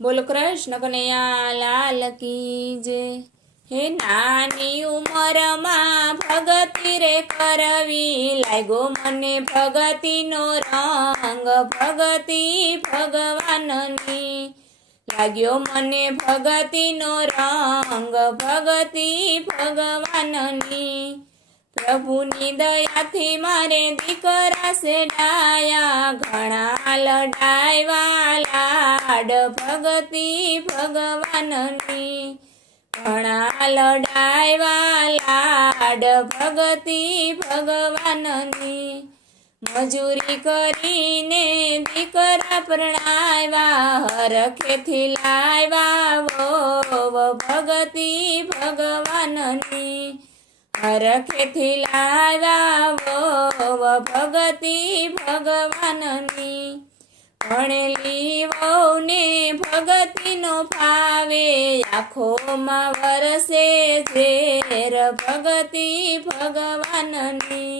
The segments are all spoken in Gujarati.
બોલો કૃષ્ણ કનૈયા લાલ કી જય। હે નાની ઉંમરમાં ભગતી રે કરવી, લાગ્યો મને ભગતીનો રંગ, ભગતી ભગવાનની લાગ્યો મને ભગતીનો રંગ, ભગતી ભગવાનની। પ્રભુની દયાથી મારે દીકરા સેડાયા, ઘણા લડાયવા લાડ ભગતી ભગવાનની, ઘણા લડાયવા લાડ ભગતી ભગવાનની। મજૂરી કરીને દીકરા પરણાવ્યા, હરખેથી લાવ્યા વો ભગતી ભગવાનની, હરખેથી લાવ્યા વો ભગતી ભગવાનની। ભણેલી વહુને ભગતીનો ભાવે, આંખોમાં વરસે ઝેર ભગતી ભગવાનની,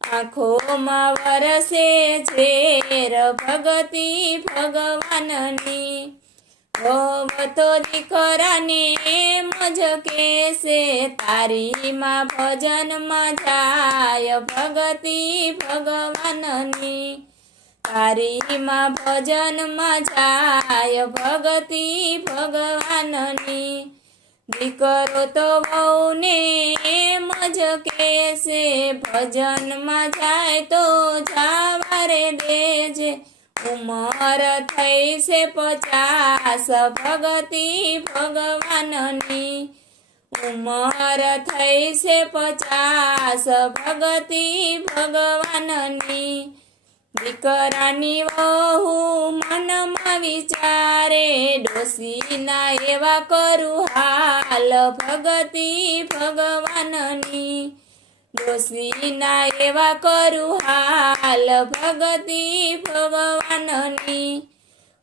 આંખોમાં વરસે ઝેર ભગતી ભગવાનની। તો દીકરાને એમ જ કેસે, તારી માં ભજનમાં જાય ભગતી ભગવાનની, તારી માં ભજનમાં જાય ભગતી ભગવાનની। દીકરો તો વહુને એમ જ કેસે, ભજનમાં જાય તો જાવા રે દેજે, ઉંમર થઈ છે 50 ભગતી ભગવાનની, ઉંમર થઈ છે 50 ભગતી ભગવાનની। દીકરાની વહુ મનમાં વિચારે, ડોસીના એવા કરું હાલ ભગતી ભગવાનની, ડોસીના એવા કરું હાલ ભગતી ભગવાનની।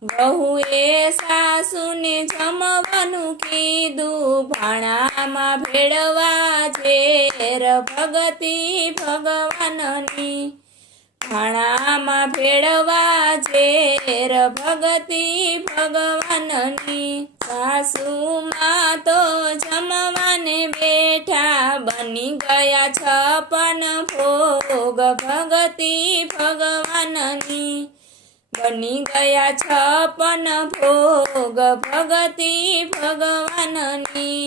વહુએ સાસુને જમવાનું કીધું, ભાણામાં ભેળવા ઝેર ભગતી ભગવાનની, ભાણામાં ભેળવા ઝેર ભગતી ભગવાનની। સાસુમાં તો જમવાને બેઠા, બની ગયા 56 ભોગ ભગતી ભગવાનની, બની ગયા 56 ભોગ ભગતી ભગવાનની।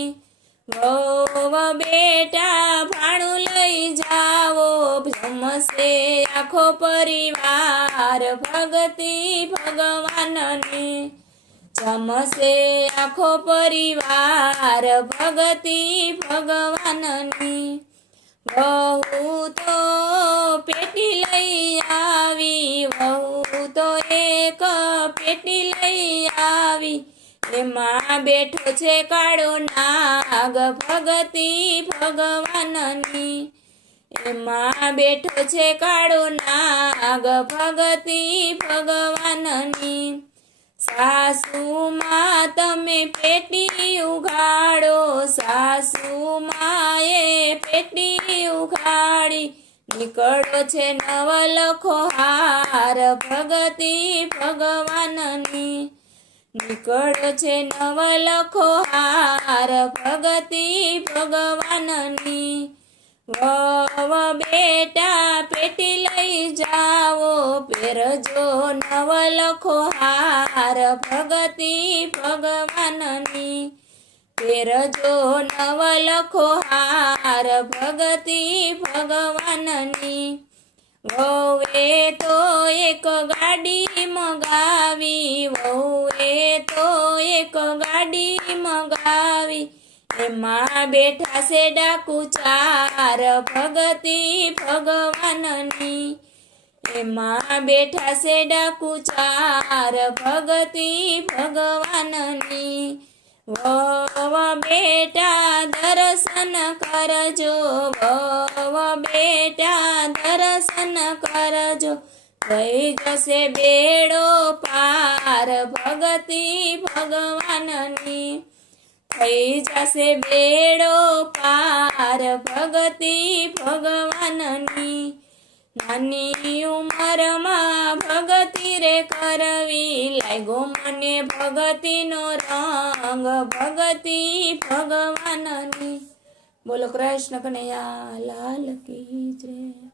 વહુ બેટા ભાણું લઈ જાવો, જમશે આખો પરિવાર ભગતી ભગવાનની, જમશે આખો પરિવાર ભગતી ભગવાનની। વહુ તો પેટી લઈ આવી, વહુ તો એક પેટી લઈ આવી, એમાં બેઠો છે કાળો નાગ ભગતી ભગવાનની, એમાં બેઠો છે કાળો નાગ ભગતી ભગવાનની। સાસુમાં તમે પેટી ઉઘાડો, સાસુમાં એ પેટી ઉઘાડી, નીકળો છે નવલખો હાર ભગતી ભગવાનની, નીકળો છે નવલખો હાર ભગતી ભગવાનની। વહુ બેટા પેટી લઈ જાવો, પહેરજો નવલખો હાર ભગતી ભગવાનની, પહેરજો નવલખો હાર ભગતી ભગવાનની। વહુએ તો એક ગાડી મગાવી, વહુએ તો એક ગાડી મગાવી, એમાં બેઠા છે ડાકુ 4 ભગતી ભગવાનની, એમાં બેઠા છે ડાકુ 4 ભગતી ભગવાનની। વહુ બેટા દર્શન કરજો, વહુ બેટા દર્શન કરજો, થઈ જશે બેડો પાર ભગતી ભગવાનની, થઈ જશે બેડો પાર ભગતી ભગવાનની। નાની ઉંમરમાં ભગતિ રે કરવી, લાગ્યો મને ભગતિનો રંગ, ભગતિ ભગવાનની. બોલો કૃષ્ણ કનૈયા લાલ કી જય.